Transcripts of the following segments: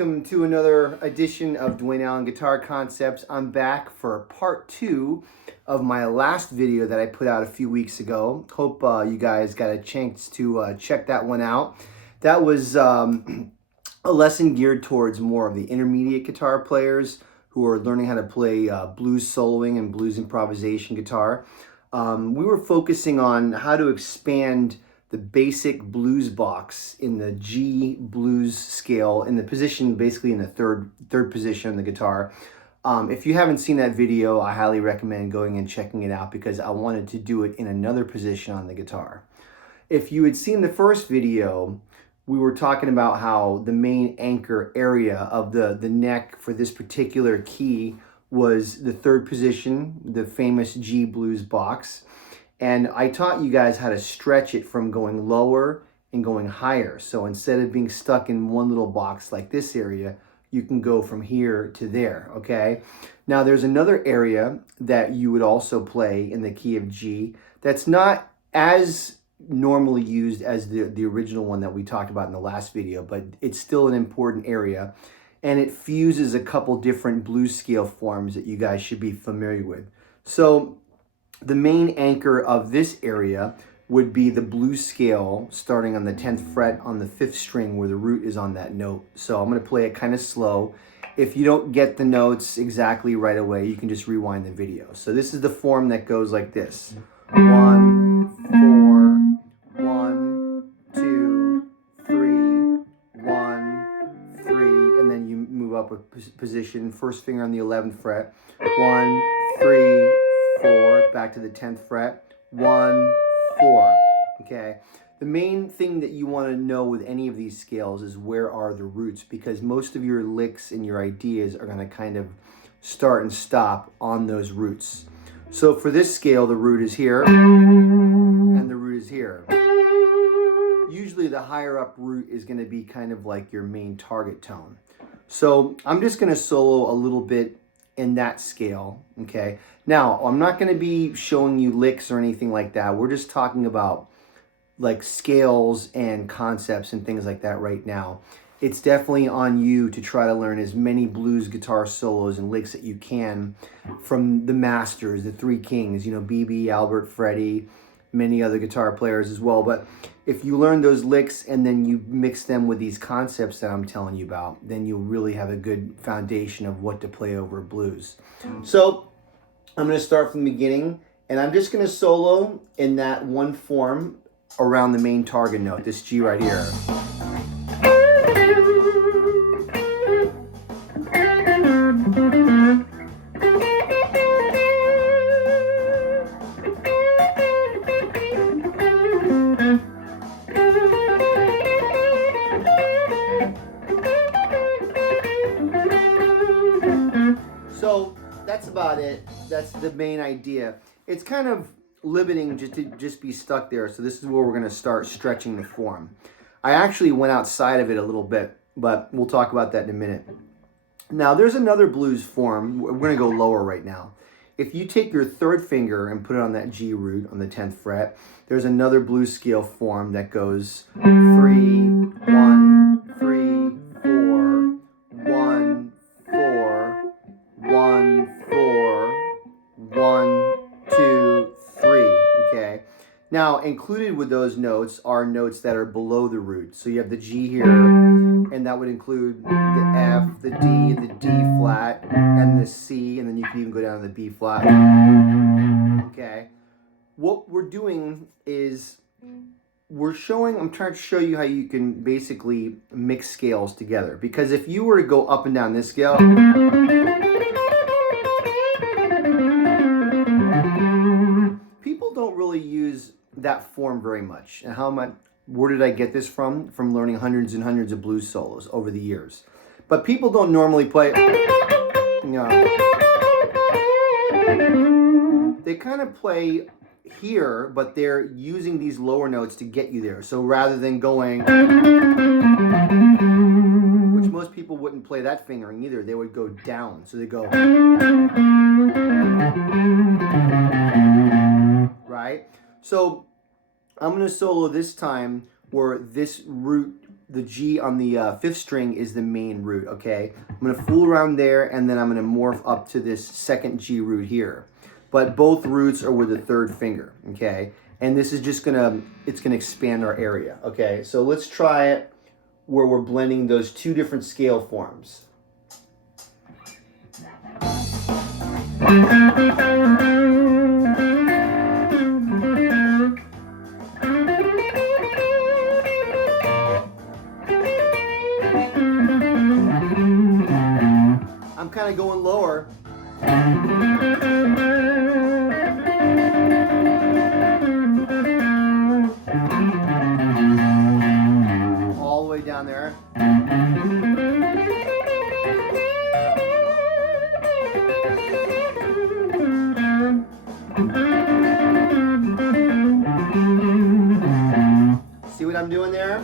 welcome to another edition of Dwayne Allen Guitar Concepts. I'm back for part 2 of my last video that I put out a few weeks ago. Hope you guys got a chance to check that one out. That was a lesson geared towards more of the intermediate guitar players who are learning how to play blues soloing and blues improvisation guitar. We were focusing on how to expand the basic blues box in the G blues scale in the position, basically in the third position on the guitar. If you haven't seen that video, I highly recommend going and checking it out because I wanted to do it in another position on the guitar. If you had seen the first video, we were talking about how the main anchor area of the neck for this particular key was the third position, the famous G blues box. And I taught you guys how to stretch it from going lower and going higher. So instead of being stuck in one little box like this area, you can go from here to there, okay? Now there's another area that you would also play in the key of G that's not as normally used as the original one that we talked about in the last video, but it's still an important area. And it fuses a couple different blues scale forms that you guys should be familiar with. So the main anchor of this area would be the blues scale starting on the 10th fret on the 5th string where the root is on that note. So I'm going to play it kind of slow. If you don't get the notes exactly right away, you can just rewind the video. So this is the form that goes like this. 1, 4, 1, 2, 3, 1, 3, and then you move up a position, first finger on the 11th fret. 1, 3, 4, back to the 10th fret, 1, 4, okay? The main thing that you want to know with any of these scales is where are the roots, because most of your licks and your ideas are going to kind of start and stop on those roots. So for this scale, the root is here, and the root is here. Usually the higher up root is going to be kind of like your main target tone. So I'm just going to solo a little bit in that scale, okay? Now, I'm not going to be showing you licks or anything like that. We're just talking about like scales and concepts and things like that right now. It's definitely on you to try to learn as many blues guitar solos and licks that you can from the masters, the three kings, you know, B.B., Albert, Freddie, many other guitar players as well. But if you learn those licks and then you mix them with these concepts that I'm telling you about, then you'll really have a good foundation of what to play over blues. So I'm going to start from the beginning, and I'm just going to solo in that one form around the main target note, this G right here. So that's about it. That's the main idea. It's kind of limiting just to just be stuck there. So this is where we're going to start stretching the form. I actually went outside of it a little bit, but we'll talk about that in a minute. Now there's another blues form. We're going to go lower right now. If you take your third finger and put it on that G root on the 10th fret, there's another blues scale form that goes 3, 1, 3, 4, 1, 4, 1, 4, 1, 2, 3, okay? Now, included with those notes are notes that are below the root. So you have the G here, and that would include the F, the D, the D flat, and the C, and then you can even go down to the B flat. Okay? What we're doing is I'm trying to show you how you can basically mix scales together. Because if you were to go up and down this scale, people don't really use that form very much. And where did I get this from? From learning hundreds and hundreds of blues solos over the years. But people don't normally play, you know, they kind of play here, but they're using these lower notes to get you there. So rather than going, which most people wouldn't play that fingering either, they would go down. So they go, right? So I'm going to solo this time where this root the G on the 5th string is the main root, okay? I'm gonna fool around there, and then I'm gonna morph up to this 2nd G root here. But both roots are with the 3rd finger, okay? And this is just it's gonna expand our area, okay? So let's try it where we're blending those 2 different scale forms. I'm kind of going lower. All the way down there. See what I'm doing there?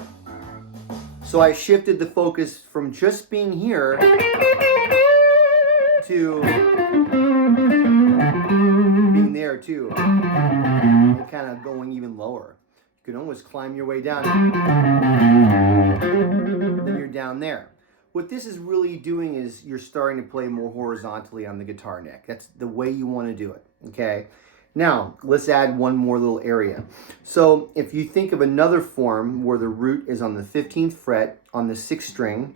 So I shifted the focus from just being here to being there too, and kind of going even lower. You can almost climb your way down. Then you're down there. What this is really doing is you're starting to play more horizontally on the guitar neck. That's the way you want to do it, okay? Now, let's add one more little area. So if you think of another form where the root is on the 15th fret on the 6th string,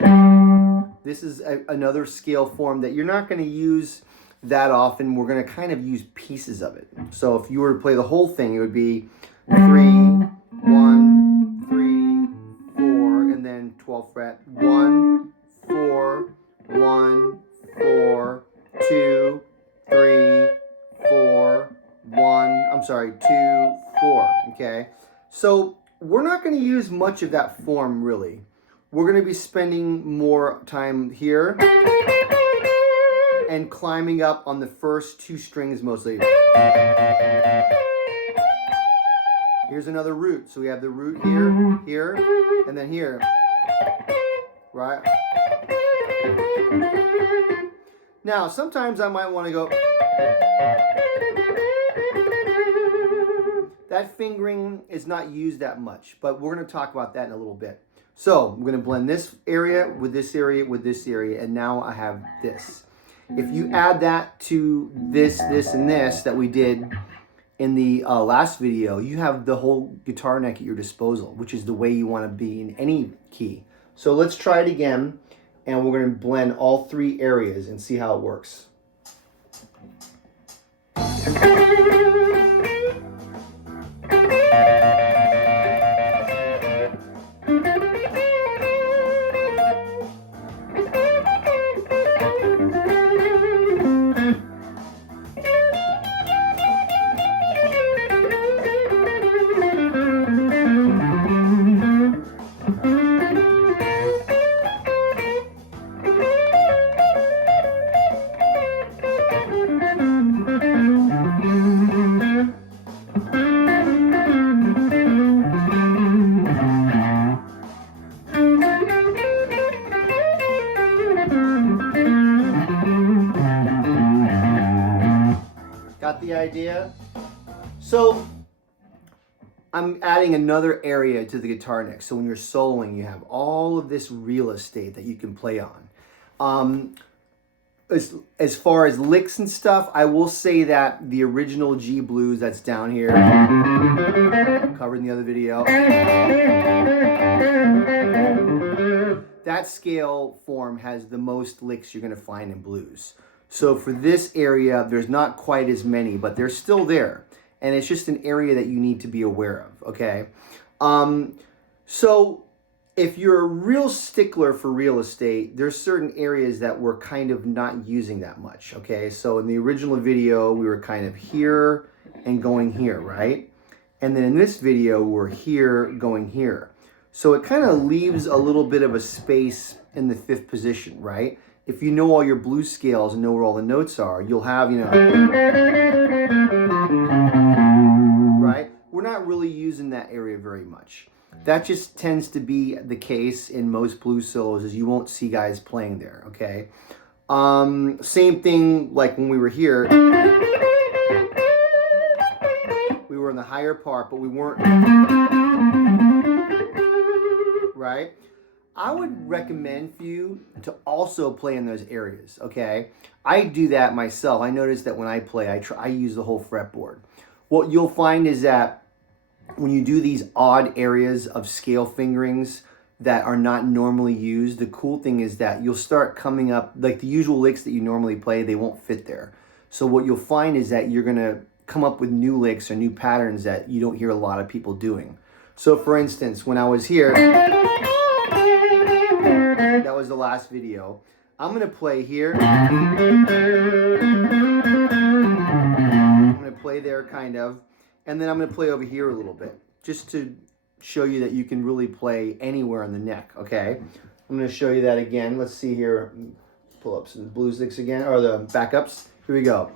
this is another scale form that you're not going to use that often. We're going to kind of use pieces of it. So if you were to play the whole thing, it would be 3, 1, 3, 4, and then 12th fret, 1, 4, 1, 4, 2, 3, 4, 1, I'm sorry, 2, 4, okay? So we're not going to use much of that form really. We're going to be spending more time here and climbing up on the first 2 strings mostly. Here's another root. So we have the root here, here, and then here, right? Now, sometimes I might want to go. That fingering is not used that much, but we're going to talk about that in a little bit. So I'm going to blend this area with this area with this area, and now I have this. If you add that to this, this, and this that we did in the last video, you have the whole guitar neck at your disposal, which is the way you want to be in any key. So let's try it again, and we're going to blend all 3 areas and see how it works. Got the idea? So I'm adding another area to the guitar neck. So when you're soloing, you have all of this real estate that you can play on. As far as licks and stuff, I will say that the original G blues that's down here, covered in the other video, that scale form has the most licks you're going to find in blues. So for this area, there's not quite as many, but they're still there. And it's just an area that you need to be aware of, okay? So if you're a real stickler for real estate, there's certain areas that we're kind of not using that much, okay? So in the original video, we were kind of here and going here, right? And then in this video, we're here going here. So it kind of leaves a little bit of a space in the 5th position, right? If you know all your blues scales and know where all the notes are, you'll have, you know, right? We're not really using that area very much. That just tends to be the case in most blues solos, is you won't see guys playing there, okay? Same thing like when we were here. We were in the higher part, but we weren't, right? I would recommend for you to also play in those areas, okay? I do that myself. I notice that when I play, I use the whole fretboard. What you'll find is that when you do these odd areas of scale fingerings that are not normally used, the cool thing is that you'll start coming up, like the usual licks that you normally play, they won't fit there. So what you'll find is that you're gonna come up with new licks or new patterns that you don't hear a lot of people doing. So for instance, when I was here, that was the last video. I'm gonna play here. I'm gonna play there kind of, and then I'm gonna play over here a little bit, just to show you that you can really play anywhere on the neck, okay? I'm gonna show you that again. Let's see here, pull up some blues licks again, or the backups. Here we go.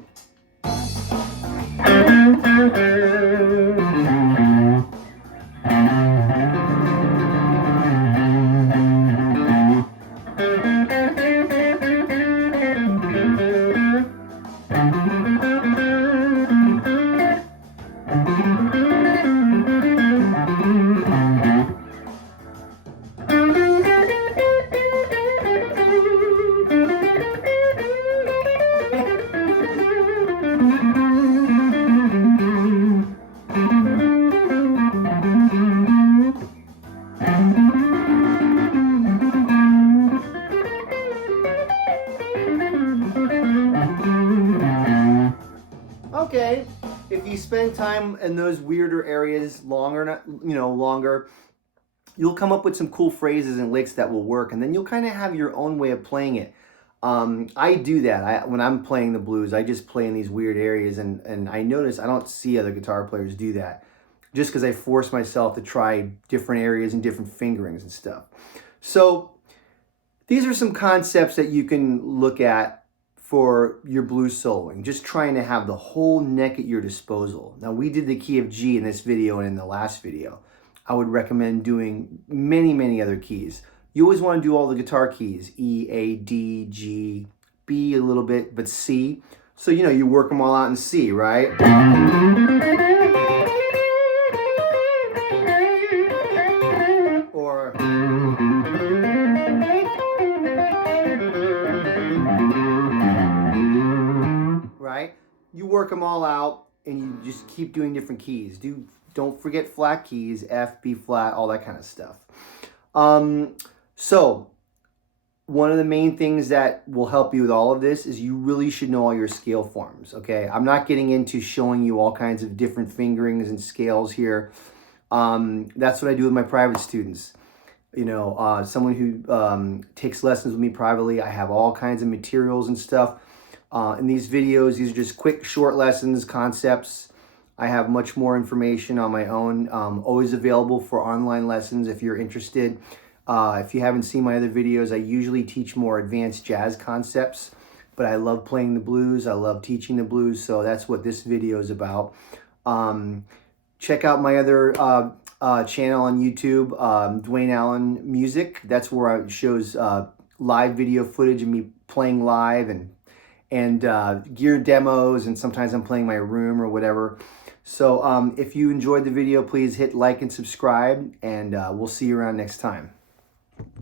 Okay, if you spend time in those weirder areas longer, longer, you'll come up with some cool phrases and licks that will work, and then you'll kind of have your own way of playing it. I do that. When I'm playing the blues, I just play in these weird areas, and I notice I don't see other guitar players do that, just because I force myself to try different areas and different fingerings and stuff. So these are some concepts that you can look at for your blues soloing, just trying to have the whole neck at your disposal. Now, we did the key of G in this video and in the last video. I would recommend doing many other keys. You always want to do all the guitar keys, E, A, D, G, B a little bit, but C. So, you work them all out in C, right? Or... right? You work them all out and you just keep doing different keys. Don't forget flat keys, F, B flat, all that kind of stuff. So one of the main things that will help you with all of this is you really should know all your scale forms, okay? I'm not getting into showing you all kinds of different fingerings and scales here. That's what I do with my private students. Someone who takes lessons with me privately, I have all kinds of materials and stuff. In these videos, these are just quick, short lessons, concepts. I have much more information on my own, always available for online lessons if you're interested. If you haven't seen my other videos, I usually teach more advanced jazz concepts, but I love playing the blues. I love teaching the blues, so that's what this video is about. Check out my other channel on YouTube, Dwayne Allen Music. That's where I shows live video footage of me playing live and gear demos, and sometimes I'm playing my room or whatever. So if you enjoyed the video, please hit like and subscribe, and we'll see you around next time.